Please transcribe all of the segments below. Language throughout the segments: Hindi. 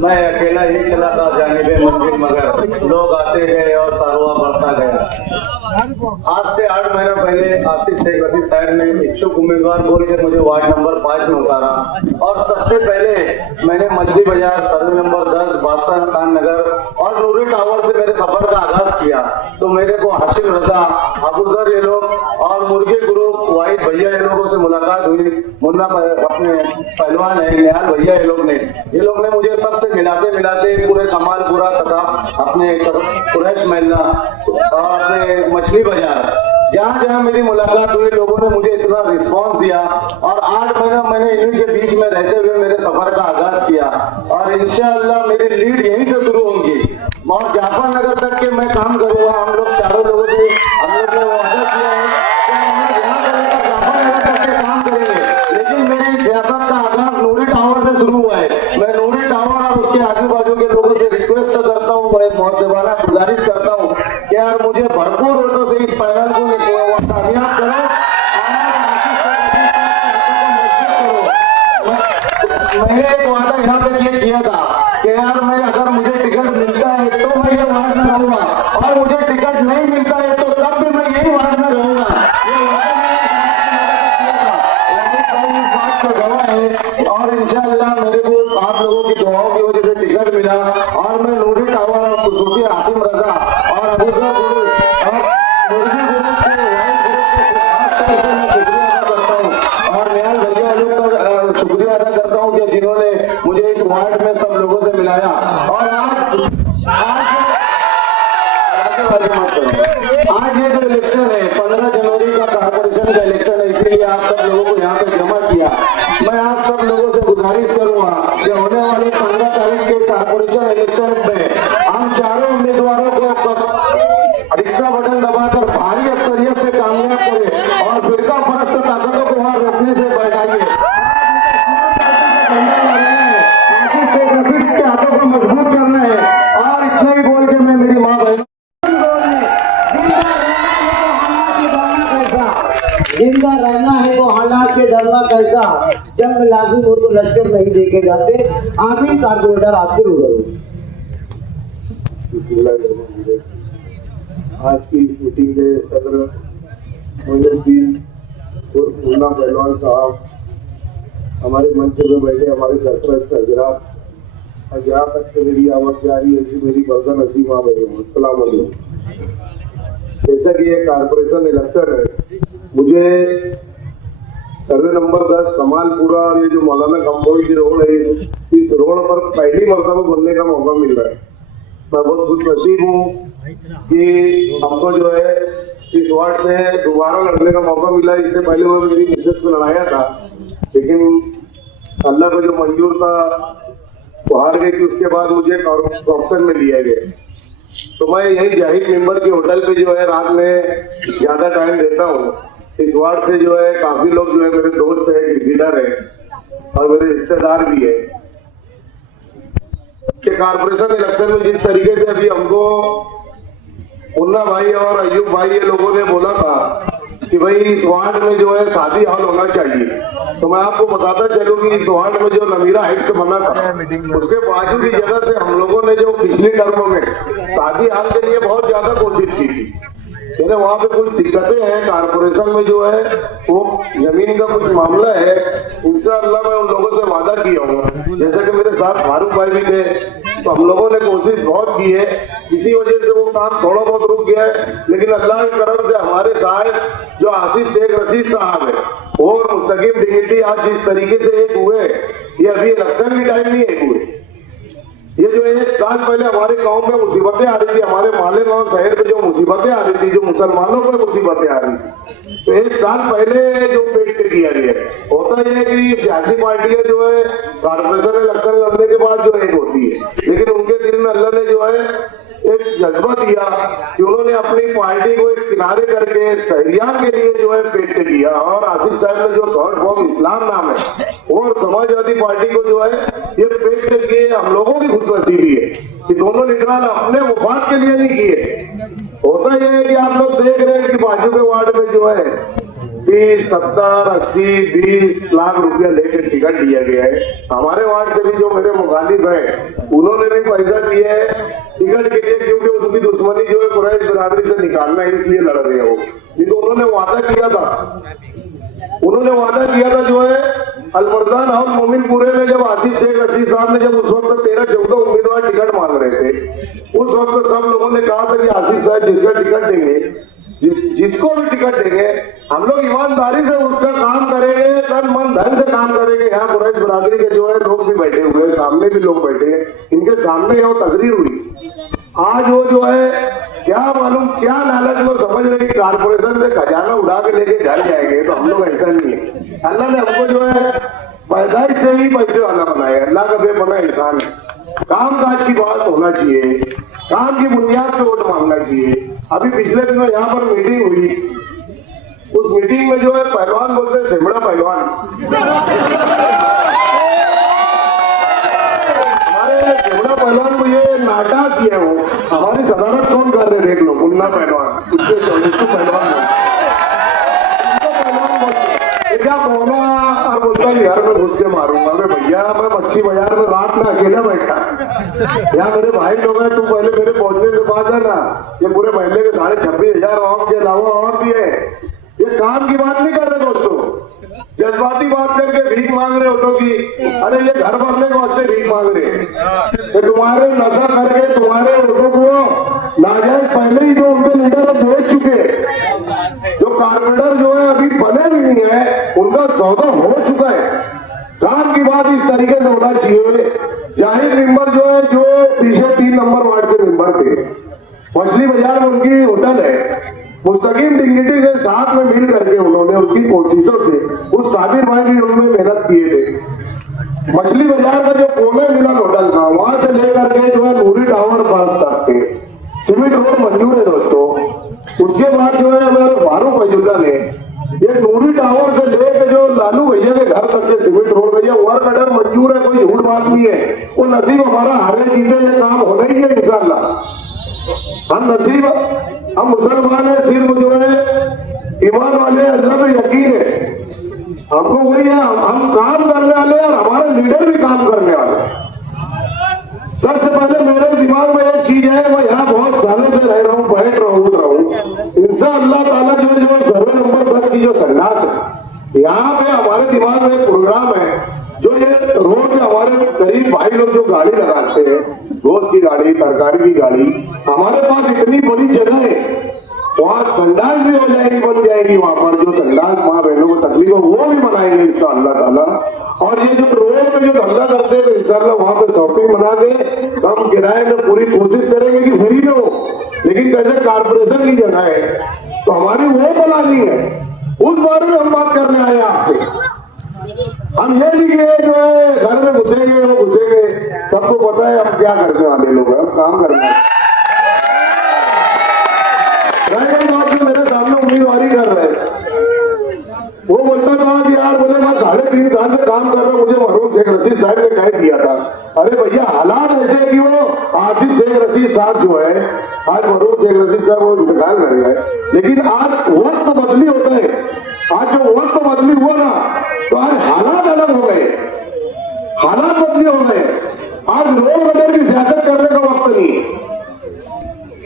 मैं अकेला ही चला था जानिबे मंजिल, मगर लोग आते गए और तारुआ बढ़ता गया। आज से 8 महीना पहले आसिफ शेख रशीद साहब ने इच्छुक उम्मीदवार बोल के मुझे वार्ड नंबर 5 में उतारा और सबसे पहले मैंने मछली बाजार, सर्वे नंबर 10, बादशाह खान नगर और नूरी टावर से मेरे सफर का आगाज किया। तो मेरे को हाशिम रजा, अबूजर ये लोग और मुर्गे ग्रुप, वाहिद भैया ये लोगों से मुलाकात हुई। मुन्ना अपने पहलवान है, निहाल भैया ये लोग ने मुझे सबसे मिलाते पूरे कमालपुरा तथा अपने कुरैश महल्ला और अपने मछली बाजार, जहाँ मेरी मुलाकात हुई, लोगों ने मुझे इतना रिस्पांस दिया और 8 महीना मैंने इन्हीं के बीच में रहते हुए मेरे सफर का आगाज किया और इंशाअल्लाह मेरी लीड यहीं से शुरू होगी और जाफर नगर तक के मैं काम करूंगा। हम लोग चारों लोगों से हम लोग ने वादा किया है कि हम लोग यहाँ करेंगे, जाफर नगर तक के काम करेंगे, लेकिन मेरी सियासत का आगाज नूरी टावर से शुरू हुआ है। मैं नूरी टावर और उसके आजू बाजू के लोगों से रिक्वेस्ट करता हूँ, मैं मोहतबाना गुजारिश करता हूँ कि यार मुझे भरपूर वोटों से इस पैनल को कामयाब करो। मैंने एक वादा यहाँ पे ये किया था कि यार मैं अगर मुझे टिकट मिलता है तो मैं ये वार्ड में रहूंगा और मुझे टिकट नहीं मिलता है तो तब भी मैं यही वार्ड में रहूंगा। ये बात का गवाह है और इंशाअल्लाह मेरे को आप लोगों की दुआओं की वजह से टिकट मिला और मैं नूरी टावर और खुसूसी हाशिम रजा और अबूजर शुक्रिया अदा करता हूँ कि जिन्होंने मुझे इस वार्ड में सब लोगों से मिलाया। और आज ये जो इलेक्शन है 15 जनवरी का कारपोरेशन का इलेक्शन है, इसलिए आप सब लोगों को यहाँ पे जमा किया। मैं आप सब लोगों से गुजारिश करूंगा कि होने वाले 15 तारीख के कारपोरेशन इलेक्शन में हम चारों उम्मीदवारों को रिक्शा बटन दबाकर भारी अक्सरियत से कामयाब करें और फिरका परस्त ताकतों को वहां रोकने से बचाइए। के हाथों को मजबूत करना है और इतना ही बोल के मैं मेरी माँ बहन जिंदा रहना है तो हालात से डरना कैसा, जब लाजिम हो तो लश्कर नहीं देखे जाते। आमीन। कारपोरेटर आपके रूबरू। आज की इस मीटिंग के सदर मोइनुद्दीन और मुन्ना पहलवान साहब, हमारे मंच में बैठे हमारे सरपंच हजरात, जहाँ तक से मेरी आवाज जा रही है कि मेरी बर्दन नसीमा अस्सलाम वालेकुम। जैसा कि ये कारपोरेशन इलेक्शन है, मुझे सर्वे नंबर 10 कमालपुरा और ये जो मौलाना कंपाउंड की रोड है, इस रोड पर पहली मरतबा बनने का मौका मिल रहा है। मैं बहुत खुश नसीब हूँ कि हमको जो है इस वार्ड से दोबारा लड़ने का मौका मिला। इससे पहले वो मेरी मिसेस को लड़ाया था, लेकिन अल्लाह को जो मंजूर था वो हार गई थी। उसके बाद मुझे ऑप्शन में लिया गया, तो मैं यही जाहिद मेंबर के होटल पे जो है रात में ज्यादा टाइम देता हूँ। इस वार्ड से जो है काफी लोग जो है मेरे दोस्त है, लीडर है और मेरे रिश्तेदार भी है। कि कारपोरेशन इलेक्शन में जिस तरीके से अभी हमको मुन्ना भाई और अयूब भाई ये लोगों ने बोला था कि भाई इस वार्ड में जो है शादी हॉल होना चाहिए, तो मैं आपको बताता चलूं कि इस वार्ड में जो नमीरा हाइट्स बना था उसके बाजू की जगह से हम लोगों ने जो पिछली टर्म में शादी हॉल के लिए बहुत ज्यादा कोशिश की थी। वहाँ पे कुछ दिक्कतें हैं कारपोरेशन में, जो है वो जमीन का कुछ मामला है। इंशाअल्लाह मैं उन लोगों से वादा किया हूँ, जैसे कि मेरे साथ फारूक भाई भी थे, तो हम लोगों ने कोशिश बहुत की है। इसी वजह से वो काम थोड़ा बहुत रुक गया है, लेकिन अल्लाह की तरफ से हमारे साहब जो आसिफ शेख रशीद साहब है और मुस्तकीम डिग्निटी आज जिस तरीके से एक हुए, ये अभी इलेक्शन भी टाइम नहीं एक हुए। ये जो 1 साल पहले हमारे गांव में मुसीबतें आ रही थी, हमारे माले गांव शहर में जो मुसीबतें आ रही थी, जो मुसलमानों पर मुसीबतें आ रही थी, तो 1 साल पहले जो पेश किया गया होता है कि सियासी पार्टियां जो है कारपोरेशन इलेक्शन लड़ने के बाद जो एक होती है, लेकिन उनके दिल में अल्लाह ने जो है एक जज्बा दिया कि उन्होंने अपनी पार्टी को एक किनारे करके सहरियान के लिए जो है पेश किया। और आसिफ साहब ने जो शॉर्ट फॉर्म इस्लाम नाम है और समाजवादी पार्टी को जो है ये पेश किए, हम लोगों की खुशनसीबी है कि दोनों लीडरान अपने मुफाद के लिए नहीं किए। होता यह है कि आप लोग देख रहे हैं कि बाजू के वार्ड में जो है 30, 70, 80, 20 लाख रुपया लेकर टिकट दिया गया है। हमारे वार्ड से भी जो मेरे मुखालिफ है उन्होंने भी पैसा दिया है टिकट के लिए, क्योंकि उनकी दुश्मनी जो है कुरैश बिरादरी से निकालना है, इसलिए लड़ रहे हो। लेकिन उन्होंने वादा किया था जो है अलमर्दान और मोमिनपुरे में जब आसिफ शेख रशीद साहब ने जब उस वक्त 13-14 उम्मीदवार टिकट मांग रहे थे, उस वक्त सब लोगों ने कहा था कि आसिफ साहब जिसका टिकट देंगे, जिसको भी टिकट देंगे, हम लोग ईमानदारी से उसका काम करेंगे, तन मन धन से काम करेंगे। यहाँ कुरैश बिरादरी के जो है लोग भी बैठे हुए हैं, सामने भी लोग बैठे हैं, इनके सामने वो तकरीर हुई। आज वो जो है क्या मालूम क्या लालच में समझ रहे कि कारपोरेशन से खजाना उड़ा के लेके घर जाएंगे, तो हम लोग ऐसा नहीं है। अल्लाह ने हमको जो है पैदाइश से ही पैसे वाला बनाया है, अल्लाह का बेपना एहसान है। काम काज की बात होना चाहिए, काम की बुनियाद पे वोट मांगना चाहिए। अभी पिछले दिनों यहाँ पर मीटिंग हुई, उस मीटिंग में जो है पहलवान बोलते हैं सिमड़ा पहलवान, हमारे सिमड़ा पहलवान को ये नाटा किया हो, हमारी सदारत कौन कर रहे देख लो, मुन्ना पहलवान, उसको पहलवान क्या बोला और बोलता घर में घुस के मारूंगा। मैं भैया मैं मच्छी बाजार में रात में अकेला बैठा, यहाँ मेरे भाई लोग हैं, तुम पहले मेरे पहुंचने के बाद है ना, ये पूरे महीने के 26,500 और के अलावा और भी है। ये काम की बात नहीं कर रहे दोस्तों, जज्बाती बात करके भीख मांग रहे ऑटो की। अरे ये घर भरने के वास्ते भीख मांग रहे, तो तुम्हारे नशा करके तुम्हारे ऑटो को नाजायज पहले ही जो उनके लीडर बेच चुके, जो कारपोरेटर जो है अभी बने भी नहीं है, उनका सौदा हो चुका है। काम की बात इस तरीके से होना चाहिए। जाहिर मेंबर जो है, जो पीछे 3 नंबर वार्ड के मेंबर थे, मछली बाजार में उनकी होटल है, मुस्तकीम डिग्निटी के साथ में मिल करके उन्होंने उनकी कोशिशों से उस साबिर भाई भी उन्होंने मेहनत किए थे। मछली बाजार का जो कोने मिलन होटल था, वहां से लेकर के जो है नूरी टावर पास तक थे सीमेंट रोड मंजूर है दोस्तों। उसके बाद जो है हमारे फारूक फैजुल्ला ने ये नूरी टावर से लेकर जो लालू भैया के घर तक के सीमेंट रोड भैया वर्क ऑर्डर मंजूर है, कोई झूठ बात नहीं है। वो नसीब हमारा हारे जीते ये काम होना ही है इंशाअल्लाह। हम नसीब हम मुसलमान है, सिर्फ जो है ईमान वाले, अल्लाह पे यकीन है, हमको वही है, हम काम करने वाले और हमारे लीडर भी काम करने वाले। सबसे पहले मेरे दिमाग में एक चीज है, मैं यहाँ बहुत सालों से रह रहा हूँ, बैठ रहा हूँ, उठ रहा हूँ, इंशाअल्लाह ताला जो सर्वे नंबर 10 की जो संडास है, यहाँ पे हमारे दिमाग में एक प्रोग्राम है, जो ये रोड पे हमारे गरीब भाई लोग जो गाड़ी लगाते हैं, गोश्त की गाड़ी, तरकारी की गाड़ी, हमारे पास इतनी बड़ी जगह है, वहाँ संडास भी हो जाएगी, बन जाएगी। वहाँ पर जो संडास माँ बहनों को तकलीफ हो वो भी बनाएंगे इंशाअल्लाह ताला। और ये जो रोड पे जो धंधा करते हैं, तो इंशाअल्लाह वहाँ पे शॉपिंग बना के कम किराए में पूरी कोशिश करेंगे कि फ्री में हो, लेकिन कैसे कारपोरेशन की जगह है तो हमारी वो बनानी है, उस बारे में हम बात करने आए आपसे। हम ये नहीं कि जो है घर में घुसेंगे वो घुसेंगे, सबको पता है हम क्या करने वाले लोग हैं, हम काम करने वाले। मेरे सामने उम्मीदवारी कर रहे हैं, वो बोलता था कि यार बोले मैं 3.5 साल से काम कर रहा हूँ, मुझे मरहूम शेख रशीद साहब ने कह दिया था। अरे भैया हालात ऐसे है कि वो आसिफ शेख रशीद साहब जो है, आज मरहूम शेख रशीद साहब वो इंतकाल कर रहे हैं, लेकिन आज वक्त तो बदली होता है। आज जो वक्त तो बदली हुआ ना, तो आज हालात अलग हो गए, हालात बदली हो गए। आज लोग वगैरह की सियासत करने का वक्त नहीं है।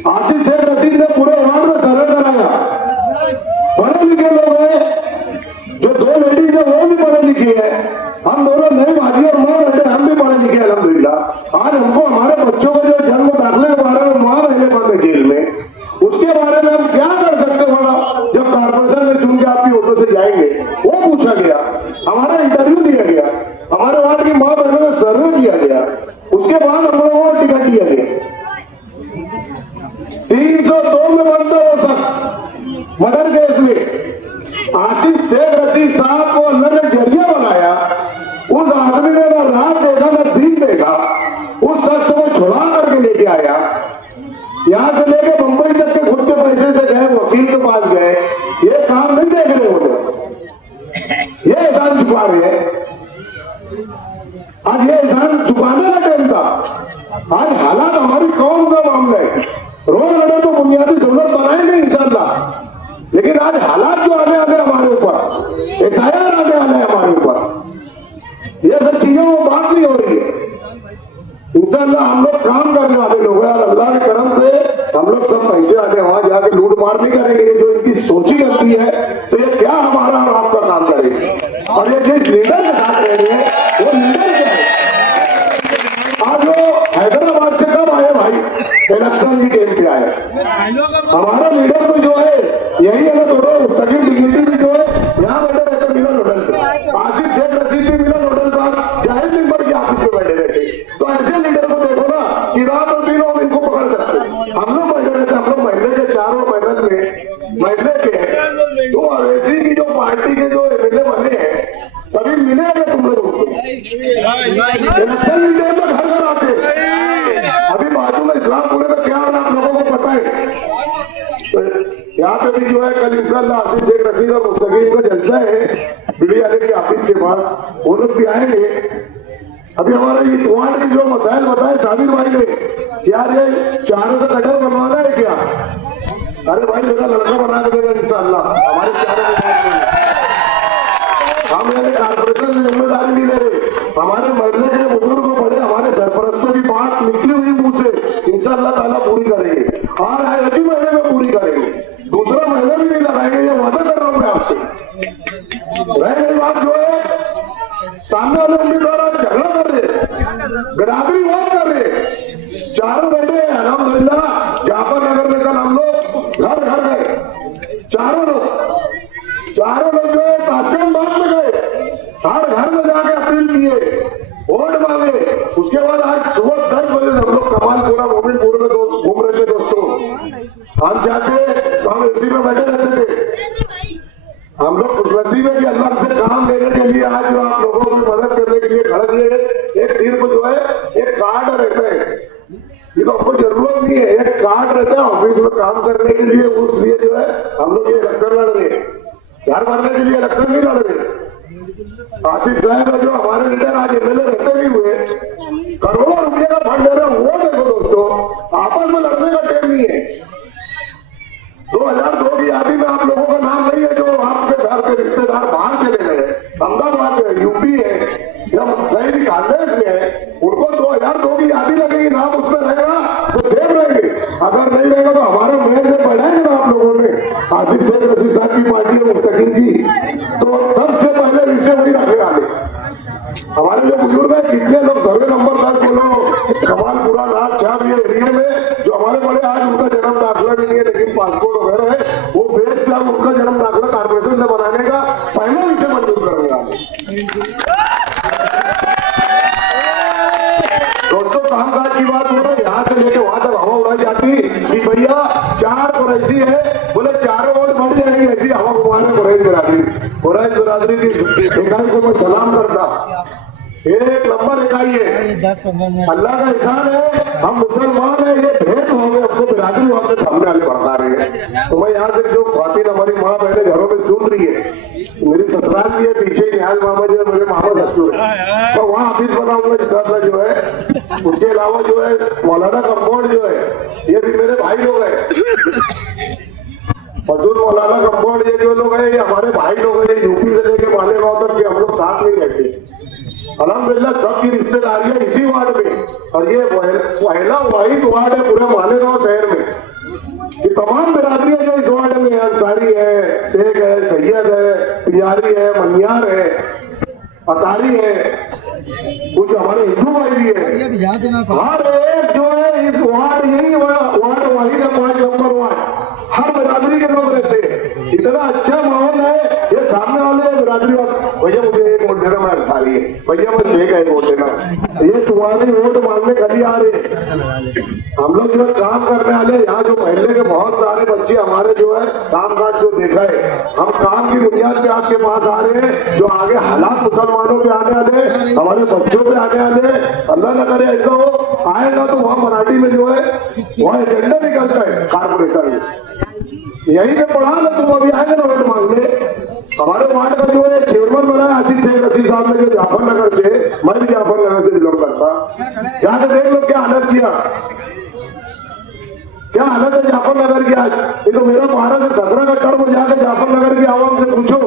आसिफ शेख रशीद ने पूरे वार्ड में सर्वे कराया, पढ़े लिखे लोग हैं, जो 2 लेडीज है वो भी पढ़े लिखे है, हम दोनों नई भाजी और माँ बेटे हम भी पढ़े लिखे अल्हम्दुलिल्लाह। आज हमको हमारे बच्चों को जो जन्म दाखिले के बारे में माँ बहने पड़े जेल में, उसके बारे में हम क्या कर सकते बड़ा, जब कारपोरेशन में चुन के आपकी ऑटो से जाएंगे वो पूछा गया, हमारा इंटरव्यू दिया गया, हमारे वार्ड की माँ बहनों का सर्वे किया गया, उसके बाद हम लोगों को टिकट दिया गया। 302 में बनता वो शख्स मर्डर केस में आसिफ शेख रशीद साहब को अल्लाह ने जरिया बनाया। उस आदमी ने ना रात देखा ना दिन देखा, उस शख्स को छुड़ा करके लेके आया, यहाँ से लेके मुंबई तक के खुद के पैसे से गए, वकील के पास गए। ये काम नहीं देख रहे होते, ये एहसान छुपा रहे हैं। आज ये एहसान छुपाने का टाइम था। आज हालात हमारी कौम का मामला है, रोड वगैरह तो बुनियादी जरूरत बनाएंगे इंशाअल्लाह, लेकिन आज हालात जो आने आगे हमारे ऊपर, एसआईआर आने वाला है हमारे ऊपर। ये सब चीजों में बात नहीं हो रही है। इंशाअल्लाह हम लोग काम करने वाले लोग हैं और अल्लाह के करम से हम लोग सब पैसे आने वहां जाके लूट मार नहीं करेंगे। ये जो इनकी सोची करती है तो ये क्या हमारा और आपका काम करेगी। और ये जिस लीडर के साथ रह रहे हैं वो लीडर क्या है। आज वो हैदराबाद से कब आए भाई, इलेक्शन की गेम पे आए। हमारा लीडर तो जो है यही है ना, थोड़ा सेकंड डिग्निटी भी जो है यहाँ बैठे रहते मिलन होटल पे। आसिफ शेख रशीद भी मिलन होटल पर जाहिर मेंबर के ऑफिस में बैठे रहते। तो ऐसे लीडर को देखो ना कि रात और दिन हम इनको पकड़ सकते। हम लोग बैठे रहते, हम लोग महीने के चारों महीने के तो अवैसी की जो पार्टी के जो एमएलए बने हैं तभी मिलेंगे तुम लोग इलेक्शन में घर घर आते। अभी बाजू में इस्लामपुरे में क्या आप लोगों को पता है। तो यहाँ पे भी जो है कल इंशाअल्लाह आसिफ शेख रशीद और मुस्तकीम का जलसा है मीडिया के ऑफिस के पास, वो लोग भी आएंगे। अभी हमारा ये वार्ड की जो मसाइल बताए साबिर भाई ने, यार ये चारों का कटर बनवाना है क्या। अरे भाई मेरा लड़का बना के देगा इंशाअल्लाह। हमारे चारों हम यानी कारपोरेशन की जिम्मेदारी नहीं ले रहे। हमारे मरने के बुजुर्ग बड़े हमारे सरपरस्तों की बात निकली हुई मुंह से इंशाअल्लाह ताला पूरी करेंगे और अगले महीने में पूरी करेंगे। दूसरा महीना भी नहीं लगाएंगे, ये वादा कर रहा हूं मैं आपसे। रह गई बात जो है सामने वाले उम्मीदवार झगड़ा कर रहे, बराबरी वोट कर रहे, चारों बैठे अल्हम्दुलिल्लाह। जाफर नगर में कल हम लोग घर घर गए, चारों लोग जो है ताशकंद में गए, हर घर में जाके अपील किए, वोट मांगे। उसके बाद आज सुबह 10 बजे हम लोग कमालपुरा मोमिनपुर में घूम रहे थे दोस्तों। हम जाके तो हम एसी में बैठे रहते थे। हम लोग खुशनसीब है कि अल्लाह से काम लेने के लिए आज जो आप लोगों की मदद करने के लिए खड़े दिए। एक सिर को जो है एक कार्ड रहता है, ये तो हमको जरूरत नहीं है, एक कार्ड रहता है ऑफिस में काम करने के लिए। उस लिए जो है हम लोग ये इलेक्शन लड़ रहे हैं, घर भरने के लिए इलेक्शन नहीं लड़ रहे। आसिफ साहब जो हमारे लीडर आज एमएलए रहते भी हुए करोड़ों रुपये का फंड ले रहे हैं, वो देखो दोस्तों आपस में लड़ने का टाइम नहीं है। 2002 की यादी में आप लोगों का नाम नहीं है जो आपके घर के रिश्तेदार बाहर चले गए, अहमदाबाद है, यूपी है या कहीं भी कांग्रेस में है, उनको 2002 की यादी लगेगी, नाम उसमें रहेगा तो सेफ रहेंगे। अगर नहीं रहेगा तो हमारे मेयर में बढ़ाएंगे आप लोगों ने आसिफ शेख रशीद साहब की पार्टी है मुस्तकीम की, तो सबसे पहले रिश्ते वही रखे आगे। हमारे जो बुजुर्ग है कितने लोग सर्वे नंबर 10 बोलो कमालपुरा नाथ छाप ये एरिया में जो हमारे बड़े आज उनका जन्म दाखिला भी नहीं है लेकिन पासपोर्ट वगैरह है, वो बेस का उनका जन्म दाखिला कारपोरेशन से बनाने का पहले इसे मंजूर कर दिया। दोस्तों कामकाज की बात हो रहा है, यहाँ से लेके वहां तक हवा उड़ाई जाती कि भैया 4 को ऐसी है, बोले चारों वोट बढ़ जाएंगे, ऐसी हवा घुमाने कुरैश बिरादरी की इकाई को मैं सलाम करता। एक नंबर इकाई है, अल्लाह का एहसान है, हम मुसलमान है, ये भेंट हो गए हमको बिरादरी वाले सामने वाले बढ़ा रहे हैं। तो मैं यहाँ से जो खातिन हमारी माँ बहने घरों में सुन रही है, मेरी ससुराल भी है पीछे निहाल मामा जी मेरे मामा ससुर है, तो वहाँ ऑफिस बनाऊंगा इंशाअल्लाह जो है। उसके अलावा जो है मौलाना कंपाउंड जो है ये भी मेरे भाई लोग है, मजदूर मौलाना कंपाउंड ये जो लोग है ये हमारे भाई लोग हैं, यूपी से लेके मालेगांव तक के हम लोग साथ नहीं रहते। अल्हम्दुलिल्लाह सबकी रिश्तेदारियां इसी वार्ड में, और ये पहला वाहिद वार्ड है पूरे मालेगांव शहर में। ये तमाम बिरादरियां जो इस वार्ड में है, अंसारी है, शेख है, सैयद है, पियारी है, मनियार है, अतारी है, कुछ हमारे हिंदू भाई भी है। हर एक जो है इस वार्ड यही वार्ड वाहिद है, 5 नंबर वार्ड, हर बिरादरी के लोग रहते हैं। इतना अच्छा माहौल है, ये सामने वाले बिरादरी भैया मुझे एक वोट देना, मैं अंसारी है, भैया मैं शेख है वोट देना, ये तुम्हारे वोट मांगने कभी आ रहे। हम लोग जो काम करने वाले यहाँ जो पहले के बहुत सारे बच्चे हमारे जो है काम काज को देखा है, हम काम की बुनियाद पे आपके पास आ रहे हैं। जो आगे हालात मुसलमानों पे आने वाले, हमारे बच्चों पे आने वाले, अल्लाह न करे ऐसा हो, आएगा तो वहाँ मराठी में जो है वहाँ एजेंडा निकलता है कारपोरेशन में, यही से पढ़ा लो तुम, अभी आएंगे ना वोट मांगने। हमारे वार्ड का जो है चेयरमैन बना है आसिफ शेख रशीद साहब ने, जो जाफर नगर से, मैं भी जाफर नगर से बिलोंग करता, जाके देख लो क्या हालत किया, क्या हालत है जाफर नगर की आज। ये तो मेरा 12 से 17 का टर्म, जाकर जाफर नगर की आवाम से पूछो,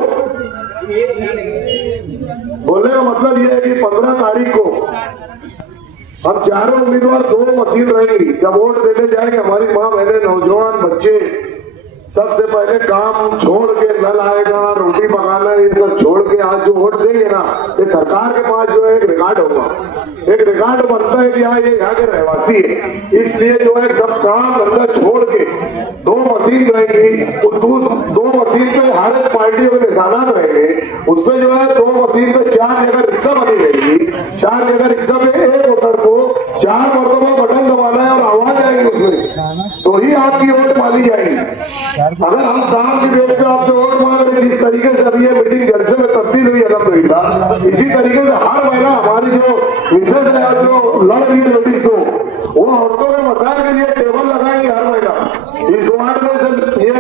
बोलने का मतलब यह है कि 15 तारीख को हम चारों उम्मीदवार 2 मशीन रहेंगी। जब वोट देने जाएंगे हमारी माँ बहने नौजवान बच्चे सबसे पहले काम छोड़ के नल आएगा, रोटी पकाना, ये सब छोड़ के आज जो वोट देंगे ना, ये सरकार के पास जो है एक रिकॉर्ड होगा, एक रिकॉर्ड बनता है कि हाँ ये यहाँ के रहवासी है। इसलिए जो है सब काम धंधा छोड़ के 2 मशीन रहेंगी। उस 2 मशीन पे हर एक पार्टियों के निशानात रहेंगे। उसमें जो है 2 मशीन पे 4 जगह रिक्शा बनी रहेगी। 4 जगह रिक्शा में एक वोटर को 4 मरतबा बटन दबाना है और आवाज आएगी उसमें, तो ही आपकी वोट मानी जाएगी। अगर हम काम की बेस पे आपसे वोट मांग रहे जिस तरीके से अभी ये मीटिंग जलसे में तब्दील हुई अल्हम्दुलिल्लाह, इसी तरीके से हर महीना हमारी जो मिसेज है जो लड़ रही लेडीज को, वो औरतों के मसाइल के लिए टेबल लगाएंगे हर महीना। इस वार्ड में से ये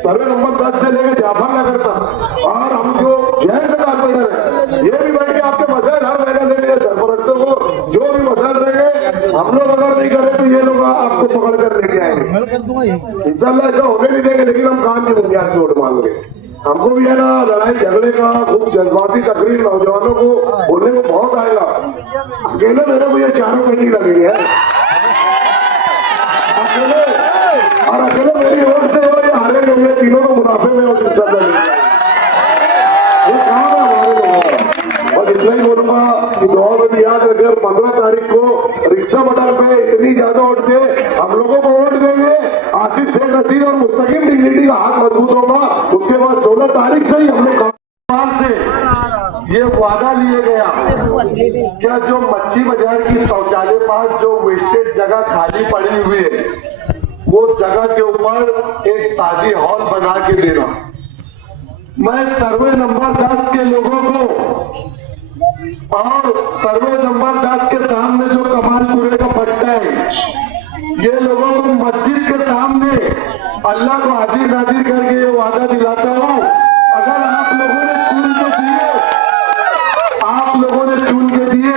सर्वे नंबर 10 से लेकर जाफर नगर तक, और हम जो जैन से कारपोरेटर है ये भी बैठ के आपके मसाइल हर महीना लेंगे। सरपरस्तों को जो भी मसाइल रहेंगे, हम लोग अगर नहीं करें तो ये लोग आपको पकड़ कर लेके आएंगे। इंशाल्लाह ऐसा होने नहीं देंगे, लेकिन हम काम की बुनियाद पे वोट मांग रहे हैं। हमको भी है ना लड़ाई झगड़े का खूब जज्बाती तकरीर नौजवानों को बोलने को बहुत आएगा। अकेले मेरे को ये चारों महीने लगेंगे अकेले, और अकेले मेरी वोट से हो ये हारे लोग ये तीनों को मुनाफे में और हिस्सा देंगे। ये काम है हमारे लोगों का। और इतना ही बोलूंगा कि दौर में भी याद रखिए 15 तारीख को रिक्शा बटन पे इतनी ज्यादा वोट दे, हम लोगों को वोट देंगे। आसिफ शेख रशीद और मुस्तकिम डिग्निटी का हाथ मजबूत होगा। उसके बाद 16 तारीख से ही हम लोग से ये वादा लिए गया क्या जो मच्छी बाजार की शौचालय पास जो वेस्टेज जगह खाली पड़ी हुई है, वो जगह के ऊपर एक शादी हॉल बना के देना। मैं सर्वे नंबर 10 के लोगों को और सर्वे नंबर 10 के सामने जो कमालपुरे का पट्टा है, ये लोगों को मस्जिद के सामने अल्लाह को हाजिर नाजिर करके ये वादा दिलाता हूँ, अगर आप लोगों ने चुन के दिए, आप लोगों ने चुन के दिए,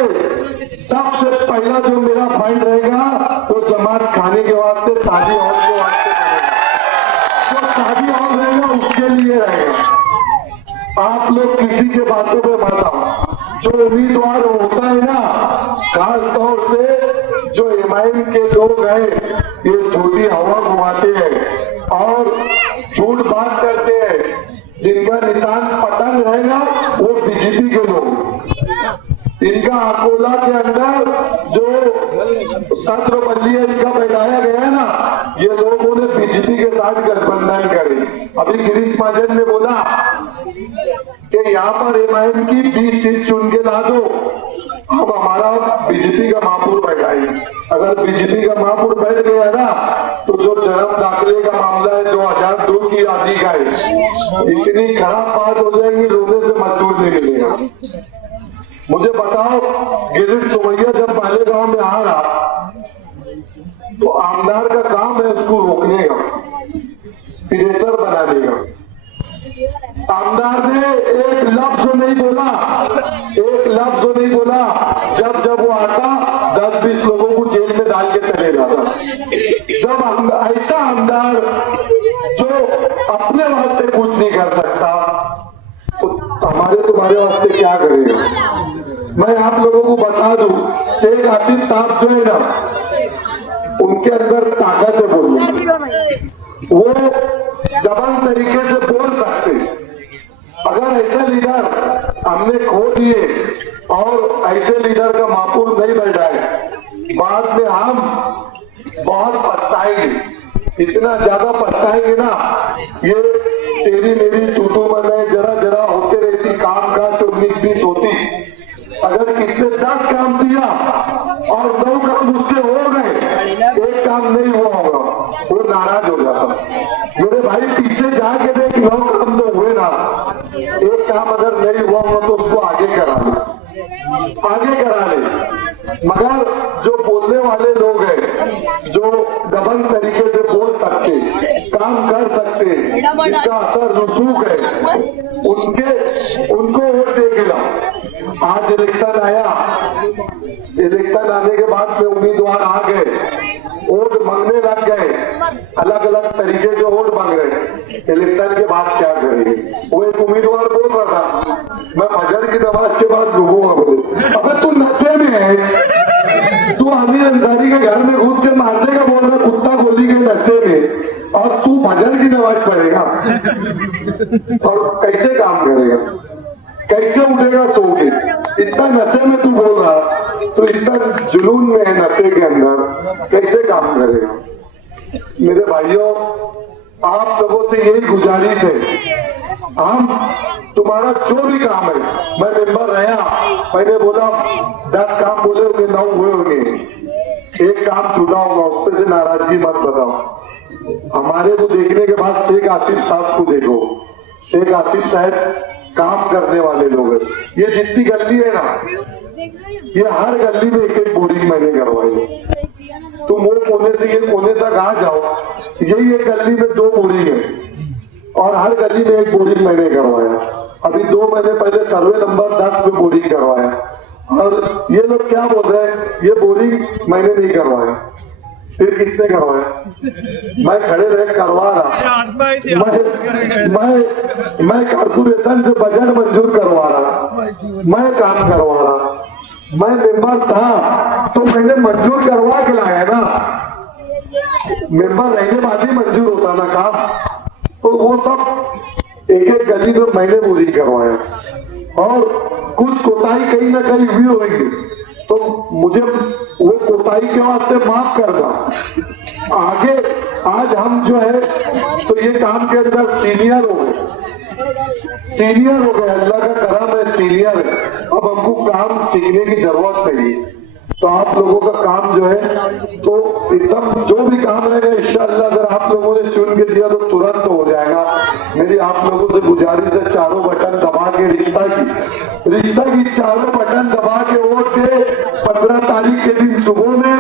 सबसे पहला जो मेरा फंड रहेगा वो जमात खाने के वास्ते शादी हॉल के वास्ते रहेगा। जो शादी हॉल रहेगा उसके लिए रहेगा। आप लोग किसी के बातों पे मत आओ। जो उम्मीदवार होता है ना, खास तौर से जो एमआईएम के लोग हैं, ये झूठी हवा घुमाते हैं और झूठ बात करते हैं। जिनका निशान पतंग रहेगा वो बीजेपी के लोग। इनका अकोला के अंदर जो सत्र बल्ली इनका बैठाया गया है ना, ये लोगों ने बीजेपी के साथ गठबंधन करे। अभी गिरीश महाजन ने बोला कि यहाँ पर एमआईएम की 20 सीट चुन के ला दो, अब हमारा बीजेपी का महापुर बैठाई। अगर बीजेपी का महापुर बैठ गया ना, तो जो जन्म दाखिले का मामला है 2002 की आदि का है, इतनी खराब बात हो जाएगी, रोने से मजदूर नहीं मिलेगा। मुझे बताओ, गिरीश सोमैया जब पहले गांव में आ रहा तो आमदार का काम है उसको रोकने का, प्रेशर बनाने का। आमदार ने एक लफ्ज नहीं बोला, एक लफ्ज नहीं बोला। जब जब वो आता 10-20 लोगों को जेल में डाल के चले जाता। जब ऐसा आमदार जो अपने वास्ते कुछ नहीं कर सकता, तो हमारे तुम्हारे वास्ते क्या करेगा। मैं आप लोगों को बता दूं, शेख आसिफ साहब जो है ना, उनके अंदर ताकत है बोलने, वो दबंग तरीके से बोल सकते। अगर ऐसे लीडर हमने खो दिए और ऐसे लीडर का महापुर नहीं बैठाए, बाद में हम बहुत पछताएंगे। इतना ज्यादा पछताएंगे ना, ये तेरी मेरी टूटू बनाए जरा जरा होते रहती, काम काज 19-20 होती। अगर किसने 10 काम दिया और 9 काम उसके हो गए, एक काम नहीं हुआ होगा, वो नाराज हो जाता। मेरे भाई पीछे जाके देख, 9 काम तो हुए ना, एक काम अगर नहीं हुआ होगा तो उसको आगे करा ले, आगे करा ले। मगर जो बोलने वाले लोग हैं, जो दबंग तरीके से बोल सकते, काम कर सकते, जिनका असर रसूख है, उनको वोट दे के लाओ। आज इलेक्शन आया, इलेक्शन आने के बाद में उम्मीदवार आ गए, वोट मांगने लग गए, अलग अलग तरीके से वोट मांग रहे। इलेक्शन के बाद क्या करेंगे। वो एक उम्मीदवार बोल रहा था की नमाज के बाद घूमूंगा बोले। अबे तू नशे में है, तू अमीर अंसारी के घर में घुस के मारने का बोल रहा, कुत्ता गोली के नशे में, और तू भजन की नमाज पढ़ेगा और कैसे काम करेगा, कैसे उठेगा सो के? इतना नशे में तू बोल रहा, तो इतना जुनून में है नशे के अंदर, कैसे काम करेगा? मेरे भाइयों, आप लोगों से यही गुजारिश है, हम तुम्हारा जो भी काम है, मैं मेंबर रहा, मैंने बोला 10 काम बोले होंगे, 9 हुए होंगे, एक काम छूटा होगा, उस पर से नाराजगी मत बताओ। हमारे को देखने के बाद शेख आसिफ साहब को देखो। शेख आसिफ साहब काम करने वाले लोग हैं। ये जितनी गली है ना, ये हर गली में एक एक बोरिंग मैंने करवाई। तुम वो कोने से ये कोने तक आ जाओ, यही एक गली में 2 बोरिंग है और हर गली में 1 बोरिंग मैंने करवाया। अभी 2 महीने पहले सर्वे नंबर 10 में बोरिंग करवाया, और ये लोग क्या बोल रहे हैं, ये बोरिंग मैंने नहीं करवाया। फिर किसने करवाया? मैं खड़े रह करवा रहा, मैं कारपोरेशन से बजट मंजूर करवा रहा, मैं काम करवा रहा, मैं मेंबर था तो मैंने मंजूर करवा के लाया ना। मेंबर रहने बाद ही मंजूर होता ना काम। तो वो सब एक एक गली में मैंने पूरी करवाया, और कुछ कोताही कहीं ना कहीं हुई होगी तो मुझे वो कोताही के वास्ते माफ करना। आगे आज हम जो है तो ये काम के अंदर सीनियर हो गए, अल्लाह का करम है, सीनियर है। अब हमको काम सीखने की जरूरत नहीं है। तो आप लोगों का काम जो है तो एकदम जो भी काम रहेगा इंशाअल्लाह, अगर आप लोगों ने चुन के दिया तो तुरंत हो जाएगा। मेरी आप लोगों से गुजारिश है, चारों बटन दबा के रिक्शा की चारों बटन दबा के वोट दे। 15 तारीख के दिन सुबह में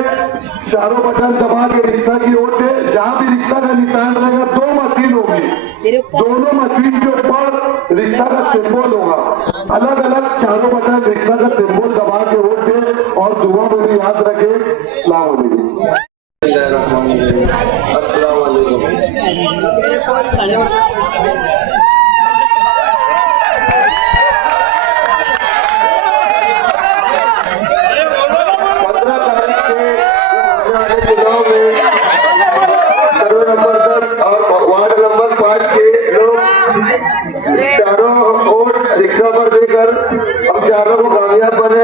चारों बटन दबा के रिक्शा की वोट दे। जहाँ भी रिक्शा का निशान रहेगा 2 मशीन होगी, दोनों मशीन के ऊपर रिक्शा का सिंबल होगा, अलग अलग चारों बटन रिक्शा का सिंबल दबा के वोट दे। और दुआ में भी याद रखे। अस्सलाम वालेकुम। अस्सलाम वालेकुम। 15 तारीख के चुनाव में सर्वे नंबर 10 और वार्ड नंबर 5 के लोग चारों वोट रिक्शा पर देकर हम चारों को कामयाब बने।